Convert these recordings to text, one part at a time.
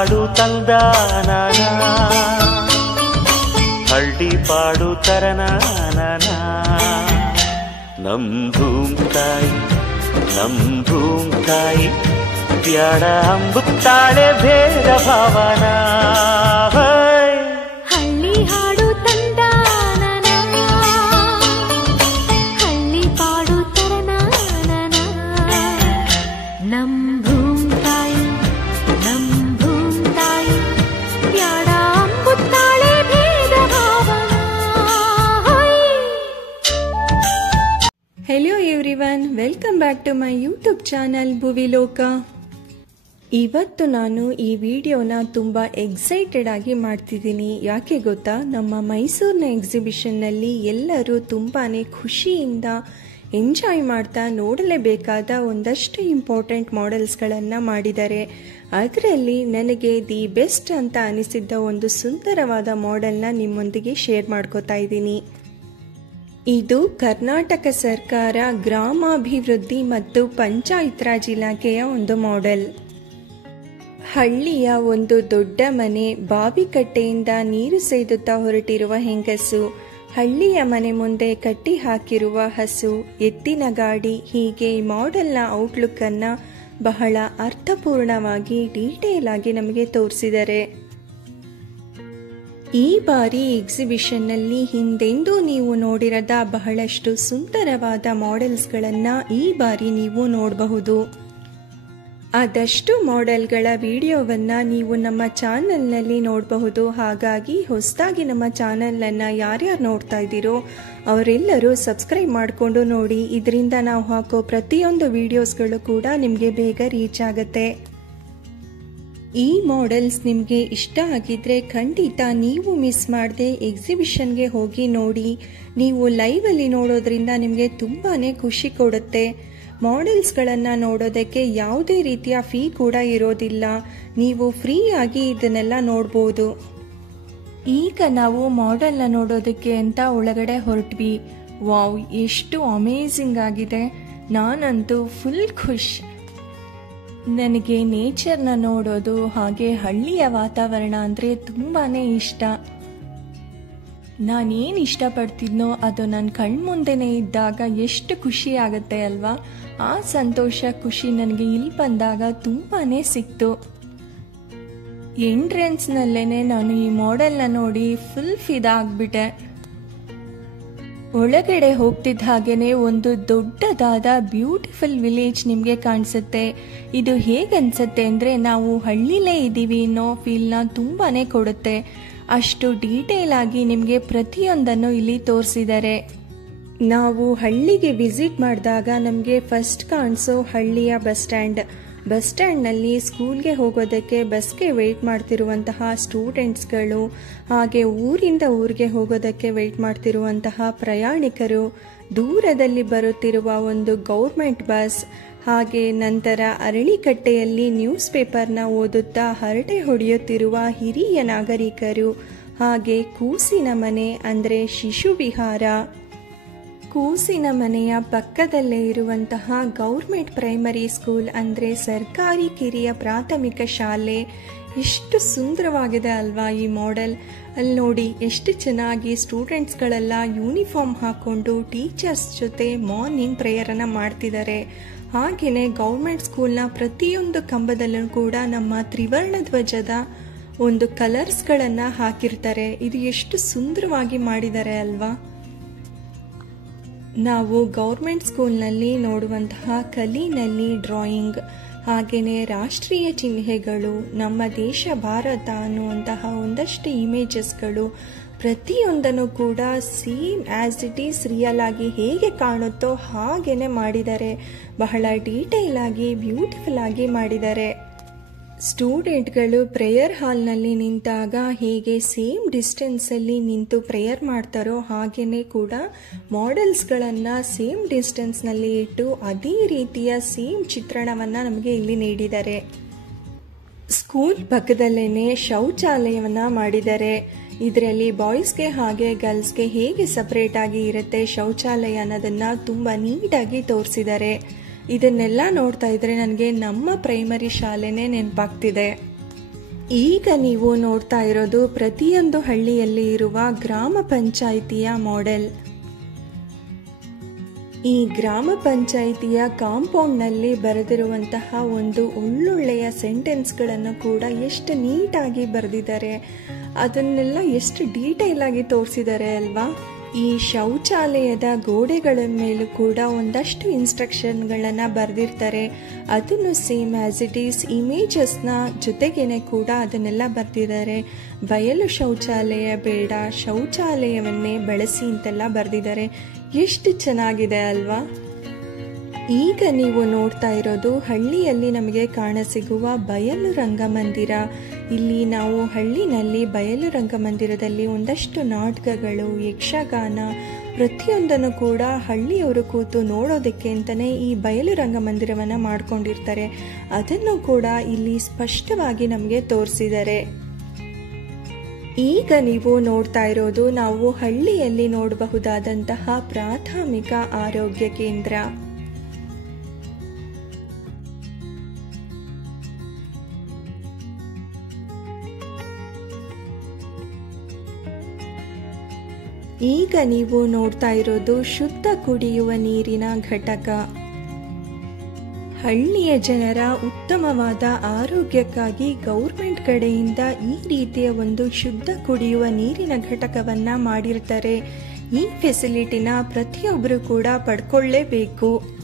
ಹಾಡು ತಂದಾನನ ಹಳ್ಳಿ ಪಾಡು ತರನಾನನ ನಮ್ ಭೂಮ್ ತಾಯಿ ಬ್ಯಾಡ ಅಂಬುತ್ತಾಳೆ ಭೇದ ಭಾವನ ಹಳ್ಳಿ ಹಾಡು ತಂದಾನನ ಹಳ್ಳಿ ಪಾಡು ತರನಾನನ ನಮ್ ಭೂಮ್ ತಾಯಿ ಬ್ಯಾಡ ಅಂಬುತ್ತಾಳೆ ಭೇದ ಭಾವನ. Hello everyone, welcome back to my YouTube channel Bhuviloka. ಇವತ್ತು ನಾನು ಈ ವಿಡಿಯೋನ ತುಂಬ ಎಕ್ಸೈಟೆಡ್ ಆಗಿ ಮಾಡ್ತಿದ್ದೀನಿ. ಯಾಕೆ ಗೊತ್ತಾ, ನಮ್ಮ ಮೈಸೂರಿನ ಎಕ್ಸಿಬಿಷನ್ನಲ್ಲಿ ಎಲ್ಲರೂ ತುಂಬಾ ಖುಷಿಯಿಂದ ಎಂಜಾಯ್ ಮಾಡ್ತಾ ನೋಡಲೇಬೇಕಾದ ಒಂದಷ್ಟು ಇಂಪಾರ್ಟೆಂಟ್ ಮಾಡೆಲ್ಸ್ಗಳನ್ನು ಮಾಡಿದ್ದಾರೆ. ಅದರಲ್ಲಿ ನನಗೆ ದಿ ಬೆಸ್ಟ್ ಅಂತ ಅನಿಸಿದ್ದ ಒಂದು ಸುಂದರವಾದ ಮಾಡೆಲ್ನ ನಿಮ್ಮೊಂದಿಗೆ ಶೇರ್ ಮಾಡ್ಕೋತಾ ಇದ್ದೀನಿ. ಇದು ಕರ್ನಾಟಕ ಸರ್ಕಾರ ಗ್ರಾಮಾಭಿವೃದ್ಧಿ ಮತ್ತು ಪಂಚಾಯತ್ ರಾಜ್ ಇಲಾಖೆಯ ಒಂದು ಮಾಡೆಲ್. ಹಳ್ಳಿಯ ಒಂದು ದೊಡ್ಡ ಮನೆ, ಬಾವಿಕಟ್ಟೆಯಿಂದ ನೀರು ಸೇದುತ್ತಾ ಹೊರಟಿರುವ ಹೆಂಗಸು, ಹಳ್ಳಿಯ ಮನೆ ಮುಂದೆ ಕಟ್ಟಿ ಹಾಕಿರುವ ಹಸು, ಎತ್ತಿನ ಗಾಡಿ, ಹೀಗೆ ಈ ಮಾಡೆಲ್ನ ಔಟ್ಲುಕ್ ಅನ್ನ ಬಹಳ ಅರ್ಥಪೂರ್ಣವಾಗಿ ಡೀಟೇಲ್ ಆಗಿ ನಮಗೆ ತೋರಿಸಿದ್ದಾರೆ. ಈ ಬಾರಿ ಎಕ್ಸಿಬಿಷನ್ನಲ್ಲಿ ಹಿಂದೆಂದೂ ನೀವು ನೋಡಿರದ ಬಹಳಷ್ಟು ಸುಂದರವಾದ ಮಾಡೆಲ್ಸ್ಗಳನ್ನು ಈ ಬಾರಿ ನೀವು ನೋಡಬಹುದು. ಆದಷ್ಟು ಮಾಡೆಲ್ಗಳ ವಿಡಿಯೋವನ್ನು ನೀವು ನಮ್ಮ ಚಾನಲ್ನಲ್ಲಿ ನೋಡಬಹುದು. ಹಾಗಾಗಿ ಹೊಸದಾಗಿ ನಮ್ಮ ಚಾನಲನ್ನು ಯಾರ್ಯಾರು ನೋಡ್ತಾ ಇದ್ದೀರೋ ಅವರೆಲ್ಲರೂ ಸಬ್ಸ್ಕ್ರೈಬ್ ಮಾಡಿಕೊಂಡು ನೋಡಿ. ಇದರಿಂದ ನಾವು ಹಾಕೋ ಪ್ರತಿಯೊಂದು ವಿಡಿಯೋಸ್ಗಳು ಕೂಡ ನಿಮಗೆ ಬೇಗ ರೀಚ್ ಆಗುತ್ತೆ. ಈ ಮಾಡೆಲ್ಸ್ ನಿಮಗೆ ಇಷ್ಟ ಆಗಿದ್ರೆ ಖಂಡಿತ ನೀವು ಮಿಸ್ ಮಾಡದೆ ಎಕ್ಸಿಬಿಷನ್ಗೆ ಹೋಗಿ ನೋಡಿ. ನೀವು ಲೈವಲ್ಲಿ ನೋಡೋದ್ರಿಂದ ನಿಮಗೆ ತುಂಬಾ ಖುಷಿ ಕೊಡುತ್ತೆ. ಮಾಡೆಲ್ಸ್ಗಳನ್ನು ನೋಡೋದಕ್ಕೆ ಯಾವುದೇ ರೀತಿಯ ಫೀ ಕೂಡ ಇರೋದಿಲ್ಲ. ನೀವು ಫ್ರೀ ಆಗಿ ಇದನ್ನೆಲ್ಲ ನೋಡ್ಬೋದು. ಈಗ ನಾವು ಮಾಡೆಲ್ನ ನೋಡೋದಕ್ಕೆ ಅಂತ ಒಳಗಡೆ ಹೊರಟ್ವಿ. ವಾವ್, ಎಷ್ಟು ಅಮೇಝಿಂಗ್ ಆಗಿದೆ. ನಾನಂತೂ ಫುಲ್ ಖುಷ್. ನನಗೆ ನೇಚರ್ನ ನೋಡೋದು ಹಾಗೆ ಹಳ್ಳಿಯ ವಾತಾವರಣ ಅಂದರೆ ತುಂಬಾ ಇಷ್ಟ. ನಾನೇನು ಇಷ್ಟಪಡ್ತಿದ್ನೋ ಅದು ನನ್ನ ಕಣ್ಮುಂದೆನೇ ಇದ್ದಾಗ ಎಷ್ಟು ಖುಷಿ ಆಗುತ್ತೆ ಅಲ್ವಾ. ಆ ಸಂತೋಷ ಖುಷಿ ನನಗೆ ಇಲ್ಲಿ ಬಂದಾಗ ತುಂಬಾ ಸಿಕ್ತು. ಎಂಟ್ರೆನ್ಸ್ನಲ್ಲೇನೆ ನಾನು ಈ ಮಾಡೆಲ್ನ ನೋಡಿ ಫುಲ್ ಫಿದಾ ಆಗ್ಬಿಟ್ಟೆ. ಒಳಗಡೆ ಹೋಗ್ತಿದ್ದ ಹಾಗೇನೆ ಒಂದು ದೊಡ್ಡದಾದ ಬ್ಯೂಟಿಫುಲ್ ವಿಲೇಜ್ ನಿಮಗೆ ಕಾಣಿಸುತ್ತೆ. ಇದು ಹೇಗನ್ಸುತ್ತೆ ಅಂದರೆ ನಾವು ಹಳ್ಳಿಲೇ ಇದ್ದೀವಿ ಅನ್ನೋ ಫೀಲ್ನ ತುಂಬಾ ಕೊಡುತ್ತೆ. ಅಷ್ಟು ಡೀಟೇಲ್ ಆಗಿ ನಿಮಗೆ ಪ್ರತಿಯೊಂದನ್ನು ಇಲ್ಲಿ ತೋರಿಸಿದ್ದಾರೆ. ನಾವು ಹಳ್ಳಿಗೆ ವಿಸಿಟ್ ಮಾಡಿದಾಗ ನಮಗೆ ಫಸ್ಟ್ ಕಾಣಿಸೋ ಹಳ್ಳಿಯ ಬಸ್ ಸ್ಟ್ಯಾಂಡ್ನಲ್ಲಿ ಸ್ಕೂಲ್ಗೆ ಹೋಗೋದಕ್ಕೆ ಬಸ್ಗೆ ವೆಯ್ಟ್ ಮಾಡ್ತಿರುವಂತಹ ಸ್ಟೂಡೆಂಟ್ಸ್ಗಳು, ಹಾಗೆ ಊರಿಂದ ಊರಿಗೆ ಹೋಗೋದಕ್ಕೆ ವೆಯ್ಟ್ ಮಾಡ್ತಿರುವಂತಹ ಪ್ರಯಾಣಿಕರು, ದೂರದಲ್ಲಿ ಬರುತ್ತಿರುವ ಒಂದು ಗೌರ್ಮೆಂಟ್ ಬಸ್, ಹಾಗೆ ನಂತರ ಅರಳಿಕಟ್ಟೆಯಲ್ಲಿ ನ್ಯೂಸ್ ಪೇಪರ್ನ ಓದುತ್ತಾ ಹರಟೆ ಹೊಡೆಯುತ್ತಿರುವ ಹಿರಿಯ ನಾಗರಿಕರು, ಹಾಗೆ ಕೂಸಿನ ಮನೆ ಅಂದರೆ ಶಿಶು ವಿಹಾರ, ಕೂಸಿನ ಮನೆಯ ಪಕ್ಕದಲ್ಲೇ ಇರುವಂತಹ ಗೌರ್ಮೆಂಟ್ ಪ್ರೈಮರಿ ಸ್ಕೂಲ್ ಅಂದರೆ ಸರ್ಕಾರಿ ಕಿರಿಯ ಪ್ರಾಥಮಿಕ ಶಾಲೆ. ಎಷ್ಟು ಸುಂದರವಾಗಿದೆ ಅಲ್ವಾ ಈ ಮಾಡೆಲ್. ಅಲ್ಲಿ ನೋಡಿ ಎಷ್ಟು ಚೆನ್ನಾಗಿ ಸ್ಟೂಡೆಂಟ್ಸ್ಗಳೆಲ್ಲ ಯೂನಿಫಾರ್ಮ್ ಹಾಕ್ಕೊಂಡು ಟೀಚರ್ಸ್ ಜೊತೆ ಮಾರ್ನಿಂಗ್ ಪ್ರೇಯರನ್ನು ಮಾಡ್ತಿದ್ದಾರೆ. ಹಾಗೆಯೇ ಗೌರ್ಮೆಂಟ್ ಸ್ಕೂಲ್ನ ಪ್ರತಿಯೊಂದು ಕಂಬದಲ್ಲೂ ಕೂಡ ನಮ್ಮ ತ್ರಿವರ್ಣ ಧ್ವಜದ ಒಂದು ಕಲರ್ಸ್ಗಳನ್ನು ಹಾಕಿರ್ತಾರೆ. ಇದು ಎಷ್ಟು ಸುಂದರವಾಗಿ ಮಾಡಿದ್ದಾರೆ ಅಲ್ವಾ. ನಾವು ಗೌರ್ಮೆಂಟ್ ಸ್ಕೂಲ್ನಲ್ಲಿ ನೋಡುವಂತಹ ಕಲಿನಲ್ಲಿ ಡ್ರಾಯಿಂಗ್, ಹಾಗೆಯೇ ರಾಷ್ಟ್ರೀಯ ಚಿಹ್ನೆಗಳು, ನಮ್ಮ ದೇಶ ಭಾರತ ಅನ್ನುವಂತಹ ಒಂದಷ್ಟು ಇಮೇಜಸ್ಗಳು ಪ್ರತಿಯೊಂದನ್ನು ಕೂಡ same as it is real ಆಗಿ ಹೇಗೆ ಕಾಣುತ್ತೋ ಹಾಗೇನೆ ಮಾಡಿದ್ದಾರೆ. ಬಹಳ ಡೀಟೇಲ್ ಆಗಿ ಬ್ಯೂಟಿಫುಲ್ ಆಗಿ ಮಾಡಿದ್ದಾರೆ. ಸ್ಟೂಡೆಂಟ್ಗಳು ಪ್ರೇಯರ್ ಹಾಲ್ನಲ್ಲಿ ನಿಂತಾಗ ಹೇಗೆ ಸೇಮ್ ಡಿಸ್ಟೆನ್ಸಲ್ಲಿ ನಿಂತು ಪ್ರೇಯರ್ ಮಾಡ್ತಾರೋ ಹಾಗೆಯೇ ಕೂಡ ಮಾಡೆಲ್ಸ್ಗಳನ್ನು ಸೇಮ್ ಡಿಸ್ಟೆನ್ಸ್ನಲ್ಲಿ ಇಟ್ಟು ಅದೇ ರೀತಿಯ ಸೇಮ್ ಚಿತ್ರಣವನ್ನು ನಮಗೆ ಇಲ್ಲಿ ನೀಡಿದ್ದಾರೆ. ಸ್ಕೂಲ್ ಪಕ್ಕದಲ್ಲೇ ಶೌಚಾಲಯವನ್ನು ಮಾಡಿದ್ದಾರೆ. ಇದರಲ್ಲಿ ಬಾಯ್ಸ್ಗೆ ಹಾಗೆ ಗರ್ಲ್ಸ್ಗೆ ಹೇಗೆ ಸಪರೇಟ್ ಆಗಿ ಇರುತ್ತೆ ಶೌಚಾಲಯ ಅನ್ನೋದನ್ನು ತುಂಬ ನೀಟಾಗಿ ತೋರಿಸಿದ್ದಾರೆ. ಇದನ್ನೆಲ್ಲ ನೋಡ್ತಾ ಇದ್ರೆ ನನಗೆ ನಮ್ಮ ಪ್ರೈಮರಿ ಶಾಲೆನೇ ನೆನಪಾಗ್ತಿದೆ. ಈಗ ನೀವು ನೋಡ್ತಾ ಇರೋದು ಪ್ರತಿಯೊಂದು ಹಳ್ಳಿಯಲ್ಲಿ ಇರುವ ಗ್ರಾಮ ಪಂಚಾಯಿತಿಯ ಮಾಡೆಲ್. ಈ ಗ್ರಾಮ ಪಂಚಾಯಿತಿಯ ಕಾಂಪೌಂಡ್ನಲ್ಲಿ ಬರೆದಿರುವಂತಹ ಒಂದು ಒಳ್ಳೊಳ್ಳೆಯ ಸೆಂಟೆನ್ಸ್ಗಳನ್ನು ಕೂಡ ಎಷ್ಟು ನೀಟಾಗಿ ಬರೆದಿದ್ದಾರೆ, ಅದನ್ನೆಲ್ಲ ಎಷ್ಟು ಡೀಟೇಲ್ ಆಗಿ ತೋರಿಸಿದ್ದಾರೆ ಅಲ್ವಾ. ಈ ಶೌಚಾಲಯದ ಗೋಡೆಗಳ ಮೇಲೂ ಕೂಡ ಒಂದಷ್ಟು ಇನ್ಸ್ಟ್ರಕ್ಷನ್ಗಳನ್ನು ಬರೆದಿರ್ತಾರೆ. ಅದನ್ನು ಸೇಮ್ ಆಸ್ ಇಟ್ ಈಸ್ ಇಮೇಜಸ್ನ ಜೊತೆಗೇನೆ ಕೂಡ ಅದನ್ನೆಲ್ಲ ಬರೆದಿದ್ದಾರೆ. ಬಯಲು ಶೌಚಾಲಯ ಬೇಡ, ಶೌಚಾಲಯವನ್ನೇ ಬಳಸಿ ಅಂತೆಲ್ಲ ಬರೆದಿದ್ದಾರೆ. ಎಷ್ಟು ಚೆನ್ನಾಗಿದೆ ಅಲ್ವಾ. ಈಗ ನೀವು ನೋಡ್ತಾ ಇರೋದು ಹಳ್ಳಿಯಲ್ಲಿ ನಮಗೆ ಕಾಣಸಿಗುವ ಬಯಲು ರಂಗಮಂದಿರ. ಇಲ್ಲಿ ನಾವು ಹಳ್ಳಿನಲ್ಲಿ ಬಯಲು ರಂಗಮಂದಿರದಲ್ಲಿ ಒಂದಷ್ಟು ನಾಟಕಗಳು, ಯಕ್ಷಗಾನ ಪ್ರತಿಯೊಂದನ್ನು ಕೂಡ ಹಳ್ಳಿಯವರು ಕೂತು ನೋಡೋದಕ್ಕೆ ಅಂತಲೇ ಈ ಬಯಲು ರಂಗಮಂದಿರವನ್ನು ಮಾಡ್ಕೊಂಡಿರ್ತಾರೆ. ಅದನ್ನು ಕೂಡ ಇಲ್ಲಿ ಸ್ಪಷ್ಟವಾಗಿ ನಮಗೆ ತೋರಿಸಿದ್ದಾರೆ. ಈಗ ನೀವು ನೋಡ್ತಾ ಇರೋದು ನಾವು ಹಳ್ಳಿಯಲ್ಲಿ ನೋಡಬಹುದಾದಂತಹ ಪ್ರಾಥಮಿಕ ಆರೋಗ್ಯ ಕೇಂದ್ರ. ಈಗ ನೀವು ನೋಡ್ತಾ ಇರೋದು ಶುದ್ಧ ಕುಡಿಯುವ ನೀರಿನ ಘಟಕ. ಹಳ್ಳಿಯ ಜನರ ಉತ್ತಮವಾದ ಆರೋಗ್ಯಕ್ಕಾಗಿ ಗೌರ್ಮೆಂಟ್ ಕಡೆಯಿಂದ ಈ ರೀತಿಯ ಒಂದು ಶುದ್ಧ ಕುಡಿಯುವ ನೀರಿನ ಘಟಕವನ್ನ ಮಾಡಿರ್ತಾರೆ. ಈ ಫೆಸಿಲಿಟಿನ ಪ್ರತಿಯೊಬ್ಬರು ಕೂಡ ಪಡ್ಕೊಳ್ಳೇಬೇಕು.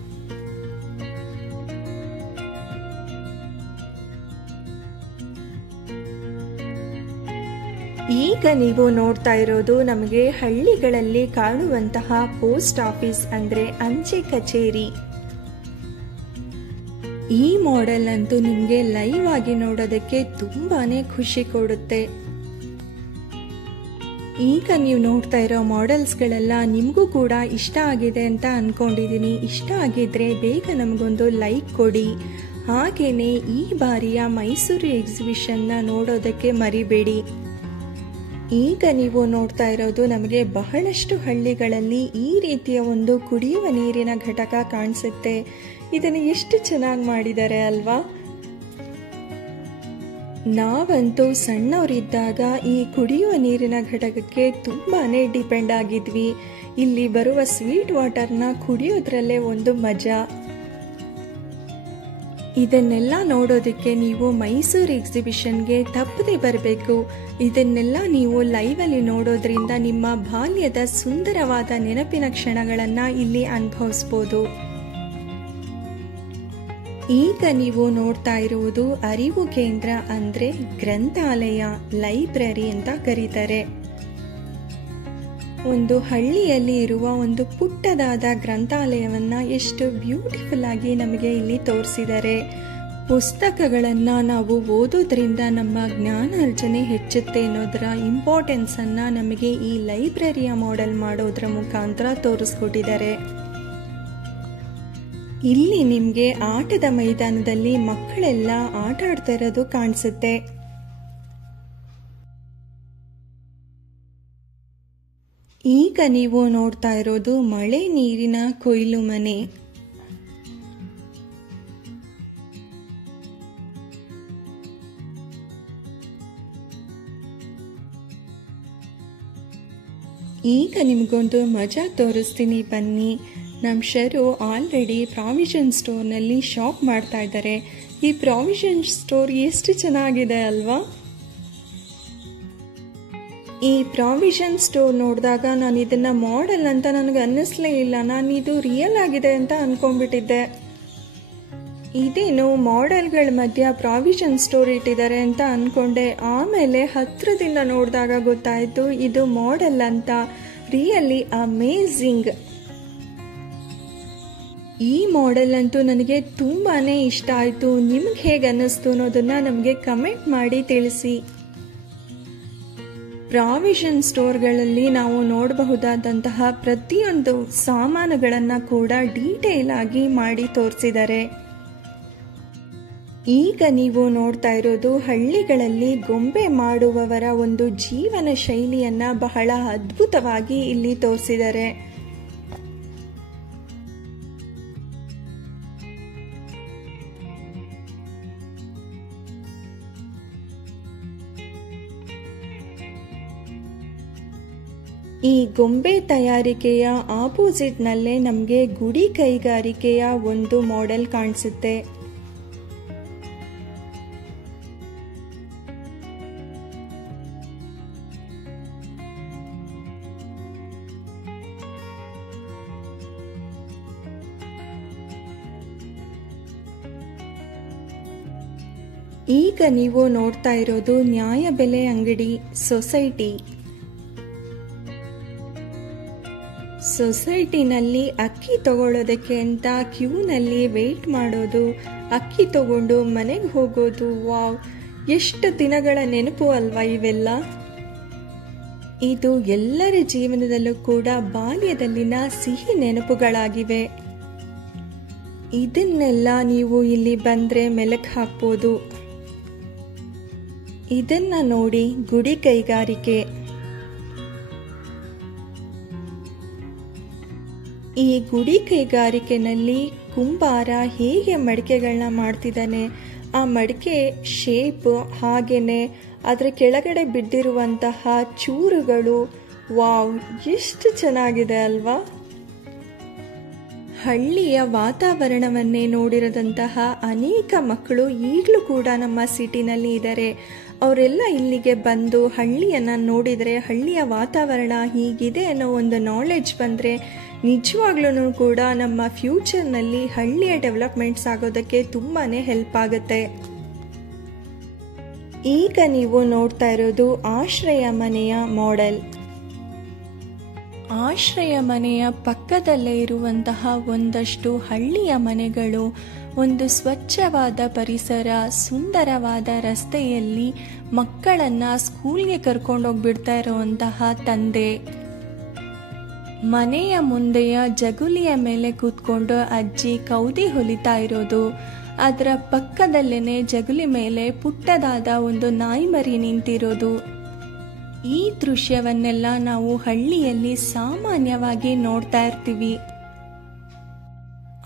ಈಗ ನೀವು ನೋಡ್ತಾ ಇರೋದು ನಮಗೆ ಹಳ್ಳಿಗಳಲ್ಲಿ ಕಾಣುವಂತಹ ಪೋಸ್ಟ್ ಆಫೀಸ್ ಅಂದ್ರೆ ಅಂಚೆ ಕಚೇರಿ. ಈ ಮಾಡೆಲ್ ಅಂತೂ ನಿಮಗೆ ಲೈವ್ ಆಗಿ ನೋಡೋದಕ್ಕೆ ತುಂಬಾನೇ ಖುಷಿ ಕೊಡುತ್ತೆ. ಈಗ ನೀವು ನೋಡ್ತಾ ಇರೋ ಮಾಡೆಲ್ಸ್ಗಳೆಲ್ಲ ನಿಮಗೂ ಕೂಡ ಇಷ್ಟ ಆಗಿದೆ ಅಂತ ಅನ್ಕೊಂಡಿದ್ದೀನಿ. ಇಷ್ಟ ಆಗಿದ್ರೆ ಬೇಗ ನಮಗೊಂದು ಲೈಕ್ ಕೊಡಿ. ಹಾಗೇನೆ ಈ ಬಾರಿಯ ಮೈಸೂರು ಎಕ್ಸಿಬಿಷನ್ನ ನೋಡೋದಕ್ಕೆ ಮರಿಬೇಡಿ. ಈಗ ನೀವು ನೋಡ್ತಾ ಇರೋದು ನಮಗೆ ಬಹಳಷ್ಟು ಹಳ್ಳಿಗಳಲ್ಲಿ ಈ ರೀತಿಯ ಒಂದು ಕುಡಿಯುವ ನೀರಿನ ಘಟಕ ಕಾಣಿಸುತ್ತೆ. ಇದನ್ನು ಎಷ್ಟು ಚೆನ್ನಾಗಿ ಮಾಡಿದ್ದಾರೆ ಅಲ್ವಾ. ನಾವಂತೂ ಸಣ್ಣವರಿದ್ದಾಗ ಈ ಕುಡಿಯುವ ನೀರಿನ ಘಟಕಕ್ಕೆ ತುಂಬಾನೇ ಡಿಪೆಂಡ್ ಆಗಿದ್ವಿ. ಇಲ್ಲಿ ಬರುವ ಸ್ವೀಟ್ ವಾಟರ್ನ ಕುಡಿಯೋದ್ರಲ್ಲೇ ಒಂದು ಮಜಾ. ಇದನ್ನೆಲ್ಲ ನೋಡೋದಕ್ಕೆ ನೀವು ಮೈಸೂರು ಎಕ್ಸಿಬಿಷನ್ಗೆ ತಪ್ಪದೆ ಬರಬೇಕು. ಇದನ್ನೆಲ್ಲ ನೀವು ಲೈವಲ್ಲಿ ನೋಡೋದ್ರಿಂದ ನಿಮ್ಮ ಬಾಲ್ಯದ ಸುಂದರವಾದ ನೆನಪಿನ ಕ್ಷಣಗಳನ್ನ ಇಲ್ಲಿ ಅನುಭವಿಸಬಹುದು. ಈಗ ನೀವು ನೋಡ್ತಾ ಇರುವುದು ಅರಿವು ಕೇಂದ್ರ ಅಂದ್ರೆ ಗ್ರಂಥಾಲಯ, ಲೈಬ್ರರಿ ಅಂತ ಕರೀತಾರೆ. ಒಂದು ಹಳ್ಳಿಯಲ್ಲಿ ಇರುವ ಒಂದು ಪುಟ್ಟದಾದ ಗ್ರಂಥಾಲಯವನ್ನ ಎಷ್ಟು ಬ್ಯೂಟಿಫುಲ್ ಆಗಿ ನಮಗೆ ಇಲ್ಲಿ ತೋರಿಸಿದ್ದಾರೆ. ಪುಸ್ತಕಗಳನ್ನ ನಾವು ಓದೋದ್ರಿಂದ ನಮ್ಮ ಜ್ಞಾನಾರ್ಜನೆ ಹೆಚ್ಚುತ್ತೆ ಅನ್ನೋದರ ಇಂಪಾರ್ಟೆನ್ಸ್ ಅನ್ನ ನಮಗೆ ಈ ಲೈಬ್ರರಿಯ ಮಾಡೆಲ್ ಮಾಡೋದ್ರ ಮುಖಾಂತರ ತೋರಿಸ್ಕೊಟ್ಟಿದ್ದಾರೆ. ಇಲ್ಲಿ ನಿಮ್ಗೆ ಆಟದ ಮೈದಾನದಲ್ಲಿ ಮಕ್ಕಳೆಲ್ಲ ಆಟ ಆಡ್ತಾ ಇರೋದು ಕಾಣಿಸುತ್ತೆ. ಈಗ ನೀವು ನೋಡ್ತಾ ಇರೋದು ಮಳೆ ನೀರಿನ ಕೊಯ್ಲು ಮನೆ. ಈಗ ನಿಮಗೊಂದು ಮಜಾ ತೋರಿಸ್ತೀನಿ ಬನ್ನಿ. ನಮ್ಮ ಶರು ಆಲ್ರೆಡಿ ಪ್ರಾವಿಷನ್ ಸ್ಟೋರ್ನಲ್ಲಿ ಶಾಪ್ ಮಾಡ್ತಾ ಇದ್ದಾರೆ. ಈ ಪ್ರಾವಿಷನ್ ಸ್ಟೋರ್ ಎಷ್ಟು ಚೆನ್ನಾಗಿದೆ ಅಲ್ವಾ. ಈ ಪ್ರಾವಿಷನ್ ಸ್ಟೋರ್ ನೋಡಿದಾಗ ನಾನು ಇದನ್ನ ಮಾಡೆಲ್ ಅಂತ ನನಗೆ ಅನ್ನಿಸ್ಲೇ ಇಲ್ಲ. ನಾನು ಇದು ರಿಯಲ್ ಆಗಿದೆ ಅಂತ ಅನ್ಕೊಂಡ್ಬಿಟ್ಟಿದ್ದೆ. ಇದೇನು ಮಾಡೆಲ್ಗಳ ಮಧ್ಯ ಪ್ರಾವಿಷನ್ ಸ್ಟೋರ್ ಇಟ್ಟಿದ್ದಾರೆ ಅಂತ ಅನ್ಕೊಂಡೆ. ಆಮೇಲೆ ಹತ್ರದಿಂದ ನೋಡಿದಾಗ ಗೊತ್ತಾಯ್ತು ಇದು ಮಾಡೆಲ್ ಅಂತ. Really amazing. ಈ ಮಾಡೆಲ್ ಅಂತೂ ನನಗೆ ತುಂಬಾನೇ ಇಷ್ಟ ಆಯ್ತು. ನಿಮ್ಗೆ ಹೇಗೆ ಅನ್ನಿಸ್ತು ಅನ್ನೋದನ್ನ ನಮಗೆ ಕಮೆಂಟ್ ಮಾಡಿ ತಿಳಿಸಿ. ಪ್ರಾವಿಷನ್ ಸ್ಟೋರ್ಗಳಲ್ಲಿ ನಾವು ನೋಡಬಹುದಾದಂತಹ ಪ್ರತಿಯೊಂದು ಸಾಮಾನುಗಳನ್ನ ಕೂಡ ಡೀಟೇಲ್ ಆಗಿ ಮಾಡಿ ತೋರಿಸಿದ್ದಾರೆ. ಈಗ ನೀವು ನೋಡ್ತಾ ಇರೋದು ಹಳ್ಳಿಗಳಲ್ಲಿ ಗೊಂಬೆ ಮಾಡುವವರ ಒಂದು ಜೀವನ ಶೈಲಿಯನ್ನ ಬಹಳ ಅದ್ಭುತವಾಗಿ ಇಲ್ಲಿ ತೋರಿಸಿದ್ದಾರೆ. ಈ ಗೊಂಬೆ ತಯಾರಿಕೆಯ ಆಪೋಸಿಟ್ನಲ್ಲೇ ನಮಗೆ ಗುಡಿ ಕೈಗಾರಿಕೆಯ ಒಂದು ಮಾಡೆಲ್ ಕಾಣಿಸುತ್ತೆ. ಈಗ ನೀವು ನೋಡ್ತಾ ಇರೋದು ನ್ಯಾಯಬೆಲೆ ಅಂಗಡಿ ಸೊಸೈಟಿನಲ್ಲಿ ಅಕ್ಕಿ ತಗೊಳ್ಳೋದಕ್ಕೆ ಅಂತ ಕ್ಯೂನಲ್ಲಿ ವೇಟ್ ಮಾಡೋದು, ಅಕ್ಕಿ ತಗೊಂಡು ಮನೆಗೆ ಹೋಗೋದು. ವಾವ್, ಎಷ್ಟು ದಿನಗಳ ನೆನಪು ಅಲ್ವಾ ಇವೆಲ್ಲ. ಇದು ಎಲ್ಲರ ಜೀವನದಲ್ಲೂ ಕೂಡ ಬಾಲ್ಯದಲ್ಲಿನ ಸಿಹಿ ನೆನಪುಗಳಾಗಿವೆ. ಇದನ್ನೆಲ್ಲ ನೀವು ಇಲ್ಲಿ ಬಂದ್ರೆ ಮೆಲುಕು ಹಾಕ್ಬೋದು. ಇದನ್ನ ನೋಡಿ, ಗುಡಿ ಕೈಗಾರಿಕೆ. ಈ ಗುಡಿ ಕೈಗಾರಿಕೆನಲ್ಲಿ ಕುಂಬಾರ ಹೇಗೆ ಮಡಿಕೆಗಳನ್ನ ಮಾಡ್ತಿದ್ದಾನೆ, ಆ ಮಡಿಕೆ ಶೇಪ್, ಹಾಗೇನೆ ಅದರ ಕೆಳಗಡೆ ಬಿದ್ದಿರುವಂತಹ ಚೂರುಗಳು, ವಾವ್, ಎಷ್ಟು ಚೆನ್ನಾಗಿದೆ ಅಲ್ವಾ. ಹಳ್ಳಿಯ ವಾತಾವರಣವನ್ನೇ ನೋಡಿರದಂತಹ ಅನೇಕ ಮಕ್ಕಳು ಈಗಲೂ ಕೂಡ ನಮ್ಮ ಸಿಟಿನಲ್ಲಿ ಇದ್ದಾರೆ. ಅವರೆಲ್ಲ ಇಲ್ಲಿಗೆ ಬಂದು ಹಳ್ಳಿಯನ್ನು ನೋಡಿದರೆ, ಹಳ್ಳಿಯ ವಾತಾವರಣ ಹೀಗಿದೆ ಅನ್ನೋ ಒಂದು ನಾಲೆಡ್ಜ್ ಬಂದರೆ ನಿಜವಾಗ್ಲೂ ಕೂಡ ನಮ್ಮ ಫ್ಯೂಚರ್ನಲ್ಲಿ ಹಳ್ಳಿಯ ಡೆವಲಪ್ಮೆಂಟ್ಸ್ ಆಗೋದಕ್ಕೆ ತುಂಬಾ ಹೆಲ್ಪ್ ಆಗುತ್ತೆ. ಈಗ ನೀವು ನೋಡ್ತಾ ಇರೋದು ಆಶ್ರಯ ಮನೆಯ ಮಾಡೆಲ್. ಆಶ್ರಯ ಮನೆಯ ಪಕ್ಕದಲ್ಲೇ ಇರುವಂತಹ ಒಂದಷ್ಟು ಹಳ್ಳಿಯ ಮನೆಗಳು, ಒಂದು ಸ್ವಚ್ಛವಾದ ಪರಿಸರ, ಸುಂದರವಾದ ರಸ್ತೆಯಲ್ಲಿ ಮಕ್ಕಳನ್ನ ಸ್ಕೂಲ್ಗೆ ಕರ್ಕೊಂಡೋಗ್ಬಿಡ್ತಾ ಇರುವಂತಹ ತಂದೆ, ಮನೆಯ ಮುಂದೆಯ ಜಗುಲಿಯ ಮೇಲೆ ಕೂತ್ಕೊಂಡು ಅಜ್ಜಿ ಕೌದಿ ಹೊಲಿತಾ ಇರೋದು, ಅದರ ಪಕ್ಕದಲ್ಲೇನೆ ಜಗುಲಿ ಮೇಲೆ ಪುಟ್ಟದಾದ ಒಂದು ನಾಯಿ ಮರಿ ನಿಂತಿರೋದು. ಈ ದೃಶ್ಯವನ್ನೆಲ್ಲ ನಾವು ಹಳ್ಳಿಯಲ್ಲಿ ಸಾಮಾನ್ಯವಾಗಿ ನೋಡ್ತಾ ಇರ್ತೀವಿ.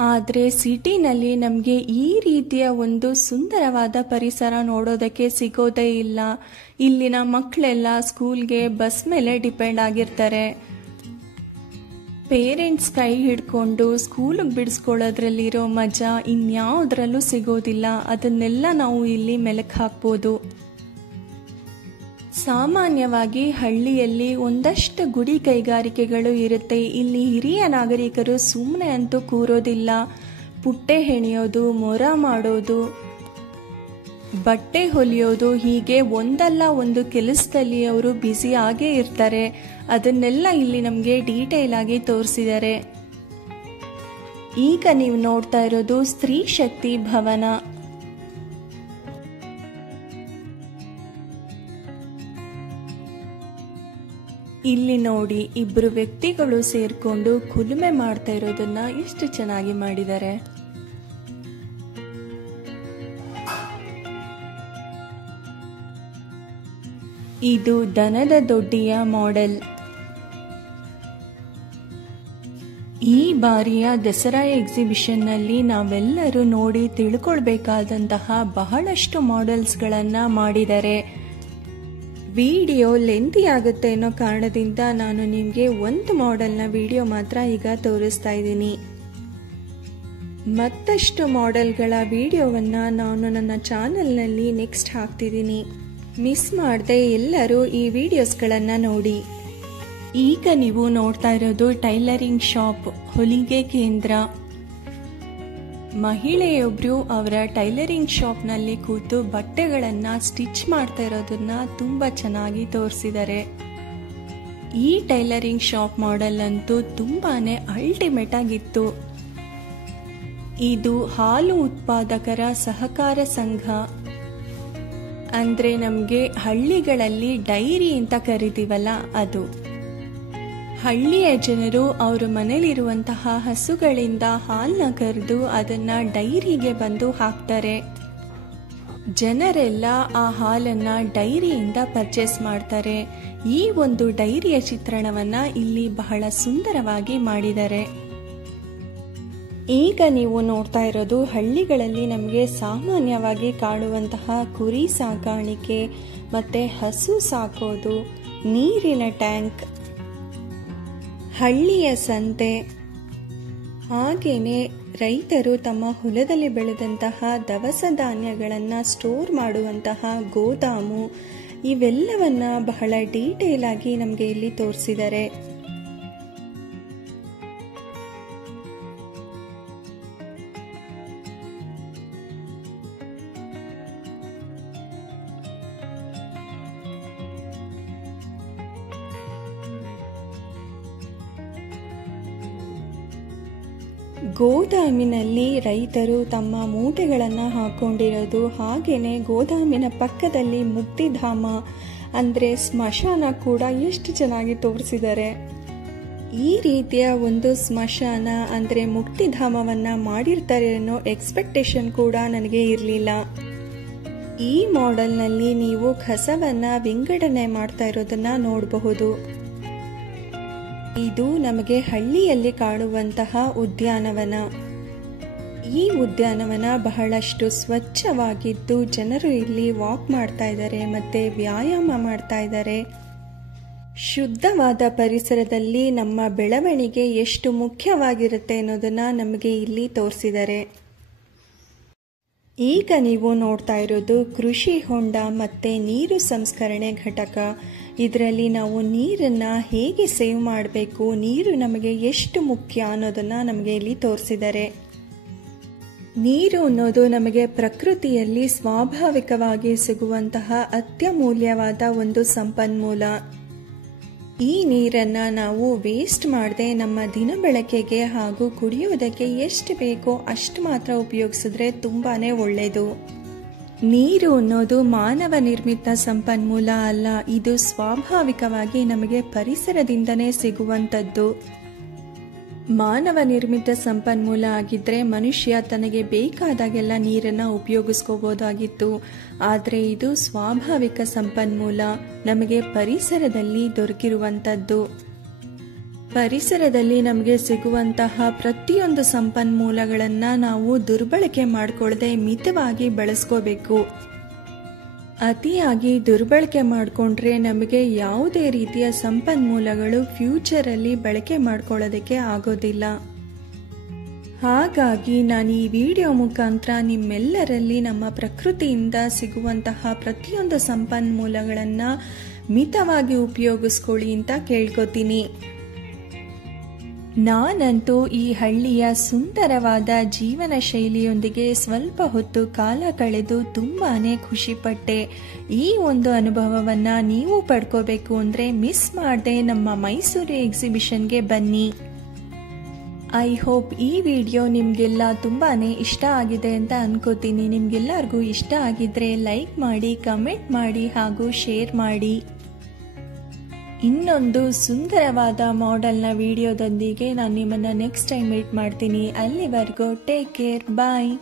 ಆದರೆ ಸಿಟಿನಲ್ಲಿ ನಮಗೆ ಈ ರೀತಿಯ ಒಂದು ಸುಂದರವಾದ ಪರಿಸರ ನೋಡೋದಕ್ಕೆ ಸಿಗೋದೇ ಇಲ್ಲ. ಇಲ್ಲಿನ ಮಕ್ಕಳೆಲ್ಲ ಸ್ಕೂಲ್ಗೆ ಬಸ್ ಮೇಲೆ ಡಿಪೆಂಡ್ ಆಗಿರ್ತಾರೆ. ಪೇರೆಂಟ್ಸ್ ಕೈ ಹಿಡ್ಕೊಂಡು ಸ್ಕೂಲಿಗೆ ಬಿಡಿಸ್ಕೊಳ್ಳೋದ್ರಲ್ಲಿರೋ ಮಜಾ ಇನ್ಯಾವುದ್ರಲ್ಲೂ ಸಿಗೋದಿಲ್ಲ. ಅದನ್ನೆಲ್ಲ ನಾವು ಇಲ್ಲಿ ಮೆಲುಕು ಹಾಕ್ಬೋದು. ಸಾಮಾನ್ಯವಾಗಿ ಹಳ್ಳಿಯಲ್ಲಿ ಒಂದಷ್ಟು ಗುಡಿ ಕೈಗಾರಿಕೆಗಳು ಇರುತ್ತೆ. ಇಲ್ಲಿ ಹಿರಿಯ ನಾಗರಿಕರು ಸುಮ್ಮನೆ ಅಂತೂ ಕೂರೋದಿಲ್ಲ. ಪುಟ್ಟೆ ಹೆಣೆಯೋದು, ಮೊರ ಮಾಡೋದು, ಬಟ್ಟೆ ಹೊಲಿಯೋದು, ಹೀಗೆ ಒಂದಲ್ಲ ಒಂದು ಕೆಲಸದಲ್ಲಿ ಅವರು ಬ್ಯುಸಿ ಆಗೇ ಇರ್ತಾರೆ. ಅದನ್ನೆಲ್ಲ ಇಲ್ಲಿ ನಮಗೆ ಡೀಟೇಲ್ ಆಗಿ ತೋರಿಸಿದ್ದಾರೆ. ಈಗ ನೀವು ನೋಡ್ತಾ ಇರೋದು ಸ್ತ್ರೀ ಶಕ್ತಿ ಭವನ. ಇಲ್ಲಿ ನೋಡಿ, ಇಬ್ಬರು ವ್ಯಕ್ತಿಗಳು ಸೇರ್ಕೊಂಡು ಕುಲುಮೆ ಮಾಡ್ತಾ ಇರೋದನ್ನ ಎಷ್ಟು ಚೆನ್ನಾಗಿ ಮಾಡಿದ್ದಾರೆ. ಇದು ದನದ ದೊಡ್ಡಿಯ ಮಾಡೆಲ್. ಈ ಬಾರಿಯ ದಸರಾ ಎಕ್ಸಿಬಿಷನ್ನಲ್ಲಿ ನಾವೆಲ್ಲರೂ ನೋಡಿ ತಿಳ್ಕೊಳ್ಬೇಕಾದಂತಹ ಬಹಳಷ್ಟು ಮಾಡೆಲ್ಸ್ಗಳನ್ನು ಮಾಡಿದ್ದಾರೆ. ವಿಡಿಯೋ ಲೆಂತಿ ಆಗುತ್ತೆ ಅನ್ನೋ ಕಾರಣದಿಂದ ನಾನು ನಿಮಗೆ ಒಂದು ಮಾಡೆಲ್ನ ವಿಡಿಯೋ ಮಾತ್ರ ಈಗ ತೋರಿಸ್ತಾ ಇದ್ದೀನಿ. ಮತ್ತಷ್ಟು ಮಾಡೆಲ್ಗಳ ವಿಡಿಯೋವನ್ನು ನಾನು ನನ್ನ ಚಾನಲ್ನಲ್ಲಿ ನೆಕ್ಸ್ಟ್ ಹಾಕ್ತಿದ್ದೀನಿ. ಮಿಸ್ ಮಾಡದೆ ಎಲ್ಲರೂ ಈ ವಿಡಿಯೋಸ್ಗಳನ್ನು ನೋಡಿ. ಈಗ ನೀವು ನೋಡ್ತಾ ಇರೋದು ಟೈಲರಿಂಗ್ ಶಾಪ್, ಹೊಲಿಗೆ ಕೇಂದ್ರ. ಮಹಿಳೆಯೊಬ್ಬರು ಅವರ ಟೈಲರಿಂಗ್ ಶಾಪ್ನಲ್ಲಿ ಕೂತು ಬಟ್ಟೆಗಳನ್ನು ಸ್ಟಿಚ್ ಮಾಡ್ತಾ ಇರೋದನ್ನ ತುಂಬ ಚೆನ್ನಾಗಿ ತೋರಿಸಿದ್ದಾರೆ. ಈ ಟೈಲರಿಂಗ್ ಶಾಪ್ ಮಾಡೆಲ್ ಅಂತೂ ತುಂಬಾನೇ ಅಲ್ಟಿಮೇಟ್ ಆಗಿತ್ತು. ಇದು ಹಾಲು ಉತ್ಪಾದಕರ ಸಹಕಾರ ಸಂಘ, ಅಂದ್ರೆ ನಮಗೆ ಹಳ್ಳಿಗಳಲ್ಲಿ ಡೈರಿ ಅಂತ ಕರಿತೀವಲ್ಲ ಅದು. ಹಳ್ಳಿಯ ಜನರು ಅವರ ಮನೆಯಲ್ಲಿರುವಂತಹ ಹಸುಗಳಿಂದ ಹಾಲನ್ನ ಕರೆದು ಅದನ್ನ ಡೈರಿಗೆ ಬಂದು ಹಾಕ್ತಾರೆ. ಜನರೆಲ್ಲ ಆ ಹಾಲನ್ನ ಡೈರಿಯಿಂದ ಪರ್ಚೇಸ್ ಮಾಡ್ತಾರೆ. ಈ ಒಂದು ಡೈರಿಯ ಚಿತ್ರಣವನ್ನ ಇಲ್ಲಿ ಬಹಳ ಸುಂದರವಾಗಿ ಮಾಡಿದ್ದಾರೆ. ಈಗ ನೀವು ನೋಡ್ತಾ ಇರೋದು ಹಳ್ಳಿಗಳಲ್ಲಿ ನಮಗೆ ಸಾಮಾನ್ಯವಾಗಿ ಕಾಣುವಂತಹ ಕುರಿ ಸಾಕಾಣಿಕೆ ಮತ್ತೆ ಹಸು ಸಾಕೋದು, ನೀರಿನ ಟ್ಯಾಂಕ್. ಹಳ್ಳಿಯ ಸಂತೆ, ಹಾಗೇನೆ ರೈತರು ತಮ್ಮ ಹೊಲದಲ್ಲಿ ಬೆಳೆದಂತಹ ದವಸ ಧಾನ್ಯಗಳನ್ನು ಸ್ಟೋರ್ ಮಾಡುವಂತಹ ಗೋದಾಮು, ಇವೆಲ್ಲವನ್ನ ಬಹಳ ಡೀಟೇಲ್ ಆಗಿ ನಮಗೆ ಇಲ್ಲಿ ತೋರಿಸಿದ್ದಾರೆ. ಗೋದಾಮಿನಲ್ಲಿ ರೈತರು ತಮ್ಮ ಮೂಟೆಗಳನ್ನು ಹಾಕೊಂಡಿರೋದು, ಹಾಗೇನೆ ಗೋದಾಮಿನ ಪಕ್ಕದಲ್ಲಿ ಮುಕ್ತಿಧಾಮ ಅಂದರೆ ಸ್ಮಶಾನ ಕೂಡ ಎಷ್ಟು ಚೆನ್ನಾಗಿ ತೋರಿಸಿದ್ದಾರೆ. ಈ ರೀತಿಯ ಒಂದು ಸ್ಮಶಾನ ಅಂದರೆ ಮುಕ್ತಿಧಾಮವನ್ನು ಮಾಡಿರ್ತಾರೆ ಅನ್ನೋ ಎಕ್ಸ್ಪೆಕ್ಟೇಷನ್ ಕೂಡ ನನಗೆ ಇರಲಿಲ್ಲ. ಈ ಮಾಡೆಲ್ನಲ್ಲಿ ನೀವು ಕಸವನ್ನು ವಿಂಗಡಣೆ ಮಾಡ್ತಾ ಇರೋದನ್ನ ನೋಡಬಹುದು. ಇದು ನಮಗೆ ಹಳ್ಳಿಯಲ್ಲಿ ಕಾಣುವಂತಹ ಉದ್ಯಾನವನ. ಈ ಉದ್ಯಾನವನ ಬಹಳಷ್ಟು ಸ್ವಚ್ಛವಾಗಿದ್ದು ಜನರು ಇಲ್ಲಿ ವಾಕ್ ಮಾಡ್ತಾ ಇದ್ದಾರೆ ಮತ್ತೆ ವ್ಯಾಯಾಮ ಮಾಡ್ತಾ ಇದ್ದಾರೆ. ಶುದ್ಧವಾದ ಪರಿಸರದಲ್ಲಿ ನಮ್ಮ ಬೆಳವಣಿಗೆ ಎಷ್ಟು ಮುಖ್ಯವಾಗಿರುತ್ತೆ ಅನ್ನೋದನ್ನ ನಮಗೆ ಇಲ್ಲಿ ತೋರಿಸಿದ್ದಾರೆ. ಈಗ ನೀವು ನೋಡ್ತಾ ಇರೋದು ಕೃಷಿ ಹೊಂಡ ಮತ್ತೆ ನೀರು ಸಂಸ್ಕರಣೆ ಘಟಕ. ಇದರಲ್ಲಿ ನಾವು ನೀರನ್ನು ಹೇಗೆ ಸೇವ್ ಮಾಡಬೇಕು, ನೀರು ನಮಗೆ ಎಷ್ಟು ಮುಖ್ಯ ಅನ್ನೋದನ್ನು ನಮಗೆ ಇಲ್ಲಿ ತೋರಿಸಿದ್ದಾರೆ. ನೀರು ಅನ್ನೋದು ನಮಗೆ ಪ್ರಕೃತಿಯಲ್ಲಿ ಸ್ವಾಭಾವಿಕವಾಗಿ ಸಿಗುವಂತಹ ಅತ್ಯಮೂಲ್ಯವಾದ ಒಂದು ಸಂಪನ್ಮೂಲ. ಈ ನೀರನ್ನು ನಾವು ವೇಸ್ಟ್ ಮಾಡದೆ ನಮ್ಮ ದಿನ ಬಳಕೆಗೆ ಹಾಗೂ ಕುಡಿಯೋದಕ್ಕೆ ಎಷ್ಟು ಬೇಕೋ ಅಷ್ಟು ಮಾತ್ರ ಉಪಯೋಗಿಸಿದ್ರೆ ತುಂಬಾನೇ ಒಳ್ಳೆಯದು. ನೀರು ಅನ್ನೋದು ಮಾನವ ನಿರ್ಮಿತ ಸಂಪನ್ಮೂಲ ಅಲ್ಲ, ಇದು ಸ್ವಾಭಾವಿಕವಾಗಿ ನಮಗೆ ಪರಿಸರದಿಂದನೇ ಸಿಗುವಂಥದ್ದು. ಮಾನವ ನಿರ್ಮಿತ ಸಂಪನ್ಮೂಲ ಆಗಿದ್ರೆ ಮನುಷ್ಯ ತನಗೆ ಬೇಕಾದಾಗೆಲ್ಲ ನೀರನ್ನು ಉಪಯೋಗಿಸ್ಕೋಬೋದಾಗಿತ್ತು. ಆದರೆ ಇದು ಸ್ವಾಭಾವಿಕ ಸಂಪನ್ಮೂಲ, ನಮಗೆ ಪರಿಸರದಲ್ಲಿ ದೊರಕಿರುವಂಥದ್ದು. ಪರಿಸರದಲ್ಲಿ ನಮಗೆ ಸಿಗುವಂತಹ ಪ್ರತಿಯೊಂದು ಸಂಪನ್ಮೂಲಗಳನ್ನು ನಾವು ದುರ್ಬಳಕೆ ಮಾಡಿಕೊಳ್ಳದೆ ಮಿತವಾಗಿ ಬಳಸ್ಕೋಬೇಕು. ಅತಿಯಾಗಿ ದುರ್ಬಳಕೆ ಮಾಡಿಕೊಂಡ್ರೆ ನಮಗೆ ಯಾವುದೇ ರೀತಿಯ ಸಂಪನ್ಮೂಲಗಳು ಫ್ಯೂಚರಲ್ಲಿ ಬಳಕೆ ಮಾಡ್ಕೊಳ್ಳೋದಕ್ಕೆ ಆಗೋದಿಲ್ಲ. ಹಾಗಾಗಿ ನಾನು ಈ ವಿಡಿಯೋ ಮುಖಾಂತರ ನಿಮ್ಮೆಲ್ಲರಲ್ಲಿ ನಮ್ಮ ಪ್ರಕೃತಿಯಿಂದ ಸಿಗುವಂತಹ ಪ್ರತಿಯೊಂದು ಸಂಪನ್ಮೂಲಗಳನ್ನು ಮಿತವಾಗಿ ಉಪಯೋಗಿಸ್ಕೊಳ್ಳಿ ಅಂತ ಕೇಳ್ಕೊತೀನಿ. ನಾನಂತೂ ಈ ಹಳ್ಳಿಯ ಸುಂದರವಾದ ಜೀವನ ಶೈಲಿಯೊಂದಿಗೆ ಸ್ವಲ್ಪ ಹೊತ್ತು ಕಾಲ ಕಳೆದು ತುಂಬಾನೇ ಖುಷಿಪಟ್ಟೆ. ಈ ಒಂದು ಅನುಭವವನ್ನು ನೀವು ಪಡ್ಕೋಬೇಕು ಅಂದರೆ ಮಿಸ್ ಮಾಡದೆ ನಮ್ಮ ಮೈಸೂರು ಎಕ್ಸಿಬಿಷನ್ಗೆ ಬನ್ನಿ. ಐ ಹೋಪ್ ಈ ವಿಡಿಯೋ ನಿಮಗೆಲ್ಲ ತುಂಬಾನೇ ಇಷ್ಟ ಆಗಿದೆ ಅಂತ ಅನ್ಕೋತೀನಿ. ನಿಮ್ಗೆಲ್ಲರಿಗೂ ಇಷ್ಟ ಆಗಿದ್ರೆ ಲೈಕ್ ಮಾಡಿ, ಕಮೆಂಟ್ ಮಾಡಿ ಹಾಗೂ ಶೇರ್ ಮಾಡಿ. ಇನ್ನೊಂದು ಸುಂದರವಾದ ಮಾಡೆಲ್ನ ವಿಡಿಯೋದೊಂದಿಗೆ ನಾನು ನಿಮ್ಮನ್ನು ನೆಕ್ಸ್ಟ್ ಟೈಮ್ ಮೀಟ್ ಮಾಡ್ತೀನಿ. ಅಲ್ಲಿವರೆಗೂ ಟೇಕ್ ಕೇರ್, ಬಾಯ್.